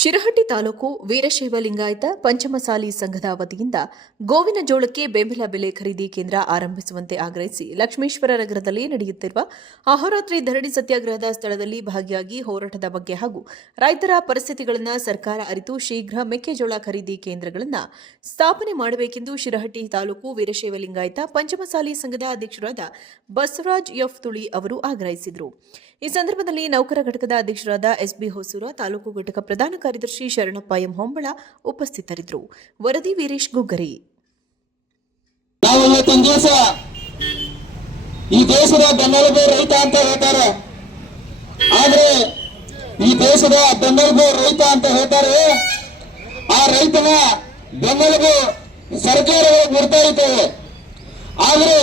ಶಿರಹಟ್ಟಿ ತಾಲೂಕು ವೀರಶೈವ ಲಿಂಗಾಯತ ಪಂಚಮಸಾಲಿ ಸಂಘದ ವತಿಯಿಂದ ಗೋವಿನ ಜೋಳಕ್ಕೆ ಬೆಂಬಲ ಬೆಲೆ ಖರೀದಿ ಕೇಂದ್ರ ಆರಂಭಿಸುವಂತೆ ಆಗ್ರಹಿಸಿ ಲಕ್ಷ್ಮೇಶ್ವರ ನಗರದಲ್ಲಿ ನಡೆಯುತ್ತಿರುವ ಅಹೋರಾತ್ರಿ ಧರಣಿ ಸತ್ಯಾಗ್ರಹದ ಸ್ಥಳದಲ್ಲಿ ಭಾಗಿಯಾಗಿ ಹೋರಾಟದ ಬಗ್ಗೆ ಹಾಗೂ ರೈತರ ಪರಿಸ್ಥಿತಿಗಳನ್ನು ಸರ್ಕಾರ ಅರಿತು ಶೀಘ್ರ ಮೆಕ್ಕೆಜೋಳ ಖರೀದಿ ಕೇಂದ್ರಗಳನ್ನು ಸ್ಥಾಪನೆ ಮಾಡಬೇಕೆಂದು ಶಿರಹಟ್ಟಿ ತಾಲೂಕು ವೀರಶೈವ ಲಿಂಗಾಯತ ಪಂಚಮಸಾಲಿ ಸಂಘದ ಅಧ್ಯಕ್ಷರಾದ ಬಸವರಾಜ್ ಎಫ್ ತುಳಿ ಅವರು ಆಗ್ರಹಿಸಿದರು. ಈ ಸಂದರ್ಭದಲ್ಲಿ ನೌಕರ ಘಟಕದ ಅಧ್ಯಕ್ಷರಾದ ಎಸ್ಬಿ ಹೊಸೂರ, ತಾಲೂಕು ಘಟಕ ಪ್ರಧಾನ ಕಾರ್ಯದರ್ಶಿ ಶರಣಪ್ಪ ಎಂ ಹೊಂಬಳ ಉಪಸ್ಥಿತರಿದ್ದರು. ವರದಿ ವೀರೇಶ್ ಗುಗ್ಗರಿ. ನಾವು ಇವತ್ತಿನ ದಿವಸ ಈ ದೇಶದ ಬೆನ್ನೆಲುಬು ರೈತ ಅಂತ ಹೇಳ್ತಾರೆ. ಆದ್ರೆ ಈ ದೇಶದ ಬೆನ್ನೆಲುಬು ರೈತ ಅಂತ ಹೇಳ್ತಾರೆ. ಆ ರೈತನ ಬೆನ್ನೆಲುಬು ಸರ್ಕಾರಗಳು ಬಿಡ್ತಾ ಇದ್ದೇವೆ. ಆದ್ರೆ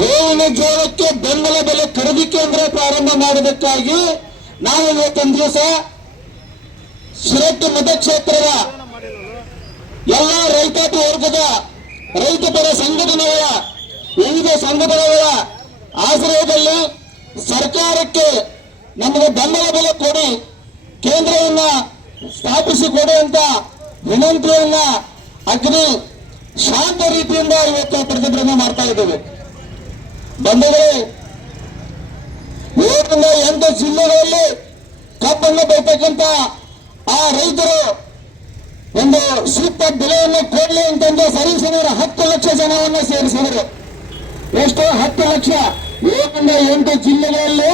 ಗೋವಿನ ಜೋಳಕ್ಕೆ ಬೆಂಬಲ ಬೆಲೆ ಖರೀದಿ ಕೇಂದ್ರ ಪ್ರಾರಂಭ ಮಾಡುವುದಕ್ಕಾಗಿ ನಾವು ಇವತ್ತಿನ ದಿವಸ ಶಿರಹಟ್ಟಿ ಮತಕ್ಷೇತ್ರದ ಎಲ್ಲ ರೈತಾಪಿ ವರ್ಗದ ರೈತಪರ ಸಂಘಟನೆಗಳ ವಿವಿಧ ಸಂಘಟನೆಗಳ ಆಶ್ರಯದಲ್ಲಿ ಸರ್ಕಾರಕ್ಕೆ ನಮಗೆ ಬೆಂಬಲ ಬೆಲೆ ಕೊಡಿ, ಕೇಂದ್ರವನ್ನ ಸ್ಥಾಪಿಸಿಕೊಡಿ ಅಂತ ವಿನಂತಿಯನ್ನ ಅಗ್ನಿ ಶಾಂತ ರೀತಿಯಿಂದ ಇವತ್ತು ಪ್ರತಿಭಟನೆ ಮಾಡ್ತಾ ಇದ್ದೇವೆ. ಬಂಧುಗಳೇ, 7 ರಿಂದ 8 ಜಿಲ್ಲೆಗಳಲ್ಲಿ ಕಬ್ಬನ್ನು ಬೆಳತಕ್ಕಂತ ಆ ರೈತರು ಒಂದು ಸೂಕ್ತ ಬೆಲೆಯನ್ನು ಕೊಡಲಿ ಅಂತಂದು ಸರಿಸುಮಾರು 10 ಲಕ್ಷ ಜನವನ್ನ ಸೇರಿಸಿದರು. ಎಷ್ಟು? 10 ಲಕ್ಷ. 7 ರಿಂದ 8 ಜಿಲ್ಲೆಗಳಲ್ಲಿ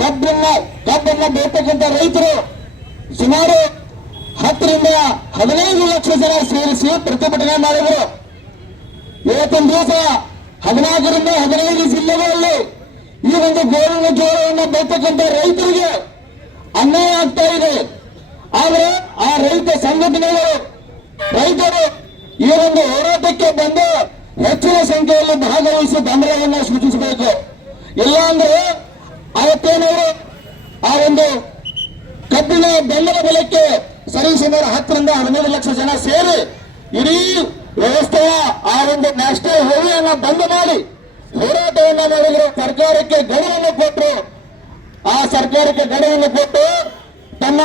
ಕಬ್ಬನ್ನು ಬೆಳತಕ್ಕಂತ ರೈತರು ಸುಮಾರು 10 ರಿಂದ 15 ಲಕ್ಷ ಜನ ಸೇರಿಸಿ ಪ್ರತಿಭಟನೆ ಮಾಡಿದರು. ಇವತ್ತಿನ ದಿವಸ 14 ರಿಂದ 15 ಜಿಲ್ಲೆಗಳಲ್ಲಿ ಈ ಒಂದು ಗೋವಿನ ಜೋಳವನ್ನು ಬೆಳತಕ್ಕಂತ ರೈತರಿಗೆ ಅನ್ಯಾಯ ಆಗ್ತಾ ಇದೆ. ಆದರೆ ಆ ರೈತ ಸಂಘಟನೆಗಳು, ರೈತರು ಈ ಒಂದು ಹೋರಾಟಕ್ಕೆ ಬಂದು ಹೆಚ್ಚಿನ ಸಂಖ್ಯೆಯಲ್ಲಿ ಭಾಗವಹಿಸಿ ಬೆಂಬಲವನ್ನು ಸೂಚಿಸಬೇಕು. ಇಲ್ಲ ಅಂದ್ರೆ ಅವತ್ತೇನವರು ಆ ಒಂದು ಕಬ್ಬಿನ ಬೆಂಬಲ ಬೆಲೆಕ್ಕೆ ಸರಿಸುಮಾರು 10 ರಿಂದ 15 ಲಕ್ಷ ಜನ ಸೇರಿ ಇಡೀ ವ್ಯವಸ್ಥೆಯ ಆ ಒಂದು ನ್ಯಾಷನಲ್ ಹೈವೇಯನ್ನ ಬಂದ್ ಮಾಡಿ ಹೋರಾಟವನ್ನ ಮಾಡಿದ್ರು. ಸರ್ಕಾರಕ್ಕೆ ಗಡುವನ್ನು ಕೊಟ್ಟರು. ಆ ಸರ್ಕಾರಕ್ಕೆ ಗಡುವನ್ನು ಕೊಟ್ಟು ತನ್ನ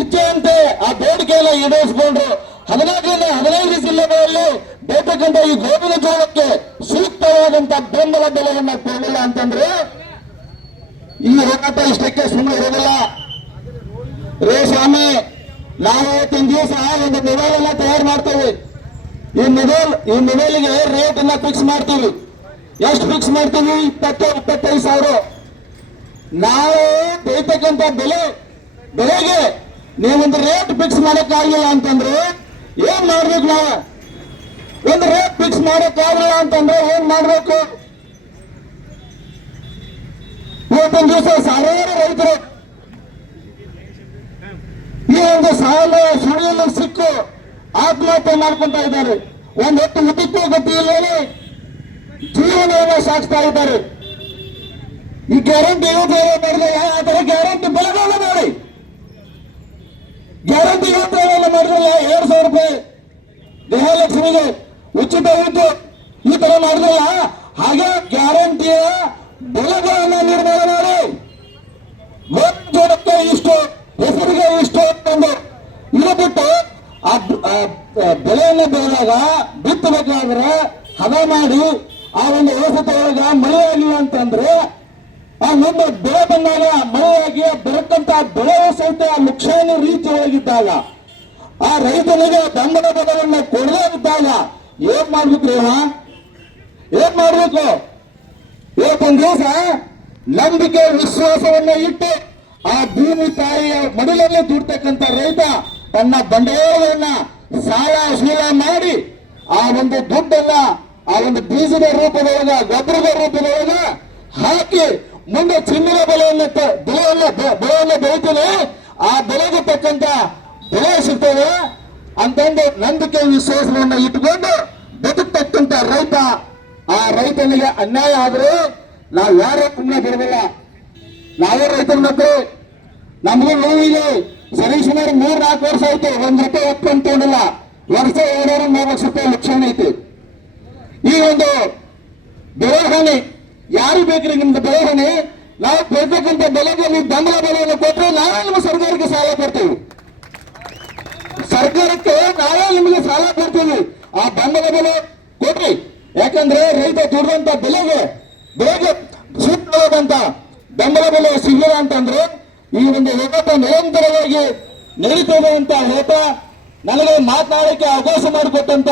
ಇಚ್ಛೆಯಂತೆ ಆ ಬೇಡಿಕೆಯನ್ನು ಈಡೇರಿಸಿಕೊಂಡ್ರು. 14 ರಿಂದ 15 ಜಿಲ್ಲೆಗಳಲ್ಲಿ ಬೇಕಂತ ಈ ಗೋವಿನ ಜೋಳಕ್ಕೆ ಸೂಕ್ತವಾದಂತ ಬೆಂಬಲ ಬೆಲೆಯನ್ನ ಕೊಡಲಿಲ್ಲ ಅಂತಂದ್ರೆ ಈ ಹೋರಾಟ ಇಷ್ಟಕ್ಕೆ ಸುಮ್ಮನೆ ಇರೋದಿಲ್ಲ. ರೇ ಸ್ವಾಮಿ, ನಾವು ಇವತ್ತಿನ ದಿವಸ ಒಂದು ಮೊಬೈಲ್ ಅನ್ನ ತಯಾರು ಮಾಡ್ತೇವೆ. ಈ ಮೊಬೈಲ್ಗೆ ರೇಟ್ ಅನ್ನ ಫಿಕ್ಸ್ ಮಾಡ್ತೀವಿ. ಎಷ್ಟು ಫಿಕ್ಸ್ ಮಾಡ್ತೀವಿ? 20-25 ಸಾವಿರ. ನಾವು ಬೆಳೀತಕ್ಕಂತ ಬೆಳೆಗೆ ನೀವೊಂದು ರೇಟ್ ಫಿಕ್ಸ್ ಮಾಡಕ್ಕಾಗಿಲ್ಲ ಅಂತಂದ್ರೆ ಏನ್ ಮಾಡ್ಬೇಕು? ನಾವು ಒಂದು ರೇಟ್ ಫಿಕ್ಸ್ ಮಾಡಕ್ಕಾಗಿಲ್ಲ ಅಂತಂದ್ರೆ ಏನ್ ಮಾಡ್ಬೇಕು? ಇವತ್ತಿನ ದಿವಸ ಸಾವಿರಾರು ರೈತರು ಈ ಒಂದು ಸಾಲ ಸುಳಿಯಲ್ಲಿ ಸಿಕ್ಕು ಆತ್ಮಹತ್ಯೆ ಮಾಡ್ಕೊಂತ ಇದ್ದಾರೆ. ಒಂದೊತ್ತು ಊಟಕ್ಕೂ ಗತಿ ಇಲ್ಲದೆ ಜೀವನವನ್ನು ಸಾಗಿಸ್ತಾ ಇದ್ದಾರೆ. ಈ ಗ್ಯಾರಂಟಿ ಯೋಜನೆ ಮಾಡಿದ್ರೆ ಅದರ ಗ್ಯಾರಂಟಿ ಬೆಲೆಗಳನ್ನ ಮಾಡಿ, ಗ್ಯಾರಂಟಿ ಯೋಜನೆಯನ್ನು ಮಾಡಿದ್ರಲ್ಲ 2,000 ರೂಪಾಯಿ ಗೃಹಲಕ್ಷ್ಮಿಗೆ ಉಚಿತ ವಿದ್ಯುತ್ ಈ ತರ ಮಾಡಿದ್ರಲ್ಲ, ಹಾಗೆ ಗ್ಯಾರಂಟಿಯ ಬೆಲೆಗಳನ್ನ ನಿರ್ಮಾಣ ಮಾಡಿ ಗೋವಿನ ಇಷ್ಟು ಹೆಸರಿಗೆ ಇಷ್ಟು ಅಂತಂದು ಇದು ಬಿಟ್ಟು ಆ ಬೆಳೆಯನ್ನು ಬೆಳೆದಾಗ ಬಿತ್ತಬೇಕಾದ್ರೆ ಹದ ಮಾಡಿ ಆ ಒಂದು ವ್ಯವಸ್ಥೆ ಒಳಗ ಮಳೆ ಆಗಿಲ್ಲ ಅಂತಂದ್ರೆ ಆ ಮುಂದೆ ಬೆಳೆ ಬಂದಾಗ ಮಳೆಯಾಗಿ ಬರತಕ್ಕಂತ ಬೆಳೆ ಸಹಿತ ನುಕ್ಸಾನಿ ರೀತಿ ಒಳಗಿದ್ದಾಗ ಆ ರೈತನಿಗೆ ಬೆಂಬಲ ಬೆಲೆಯನ್ನು ಕೊಡದೇ ಇದ್ದಾಗ ಏನ್ ಮಾಡ್ಬೇಕ್ರಿ? ಏನ್ ಮಾಡ್ಬೇಕು? ಇವತ್ತೊಂದು ದಿವಸ ನಂಬಿಕೆ ವಿಶ್ವಾಸವನ್ನ ಇಟ್ಟು ಆ ಭೂಮಿ ತಾಯಿಯ ಮಡಿಲಲ್ಲಿ ದುಡ್ತಕ್ಕಂತ ರೈತ ತನ್ನ ಬಂಡವಾಳವನ್ನ ಸಾಲ ಸೂಲ ಮಾಡಿ ಆ ಒಂದು ದುಡ್ಡನ್ನ ಆ ಒಂದು ಬೀಜದ ರೂಪದೊಳಗ, ಗೊಬ್ಬರದ ರೂಪದೊಳಗ ಹಾಕಿ ಮುಂದೆ ಚಿನ್ನದ ಬೆಳೆಯನ್ನು ಬೆಳಿತೀನಿ, ಆ ಬೆಳೆಗೆ ತಕ್ಕಂತ ಬೆಳೆ ಸಿಗ್ತದೆ ಅಂತಂದು ನಂಬಿಕೆ ವಿಶ್ವಾಸವನ್ನ ಇಟ್ಕೊಂಡು ಬದುಕ್ತಕ್ಕಂತ ರೈತ, ಆ ರೈತನಿಗೆ ಅನ್ಯಾಯ ಆದ್ರೆ ನಾವು ಯಾರೇ ಪುಣ್ಯ ಬಿಡೋದಿಲ್ಲ. ನಾವೇ ರೈತರ ಮಕ್ಕಳು, ನಮಗೂ ನೋವಿದೆ. ಸರಿಸುಮಾರು 3-4 ವರ್ಷ ಆಯ್ತು, ₹1 ಒಪ್ಪಂದು ತಗೊಂಡಿಲ್ಲ. ವರ್ಷ 2-3 ಲಕ್ಷ ರೂಪಾಯಿ ಲಕ್ಷಣ ಐತಿ. ಈ ಒಂದು ಬೆಳೆ ಹಾನಿ ಯಾರು ಬೇಕ್ರಿ? ನಿಮ್ದು ಬೆಳೆ ಹಾನಿ ನಾವು ಬೆಳತಕ್ಕಂಥ ಬೆಳೆಗೆ ನೀವು ಬೆಂಬಲ ಬೆಲೆಯನ್ನು ಕೊಟ್ಟರೆ ನಾವೇ ನಿಮ್ಮ ಸರ್ಕಾರಕ್ಕೆ ಸಾಲ ಕೊಡ್ತೀವಿ. ಸರ್ಕಾರಕ್ಕೆ ನಾವೇ ನಿಮಗೆ ಸಾಲ ಕೊಡ್ತೀವಿ, ಆ ಬೆಂಬಲ ಬೆಲೆ ಕೊಡ್ರಿ. ಯಾಕಂದ್ರೆ ರೈತ ದುಡಿದಂತ ಬೆಳೆಗೆ ಸೂಕ್ತವಾದಂತ ಬೆಂಬಲ ಬೆಲೆ ಸಿಗಲಿಲ್ಲ ಅಂತಂದ್ರೆ ಈ ಒಂದು ಹೋರಾಟ ನಿರಂತರವಾಗಿ ನಡೀತದೆ ಅಂತ ಹೇಳ್ತಾ ನನಗೆ ಮಾತನಾಡಕ್ಕೆ ಅವಕಾಶ ಮಾಡಿಕೊಟ್ಟಂತ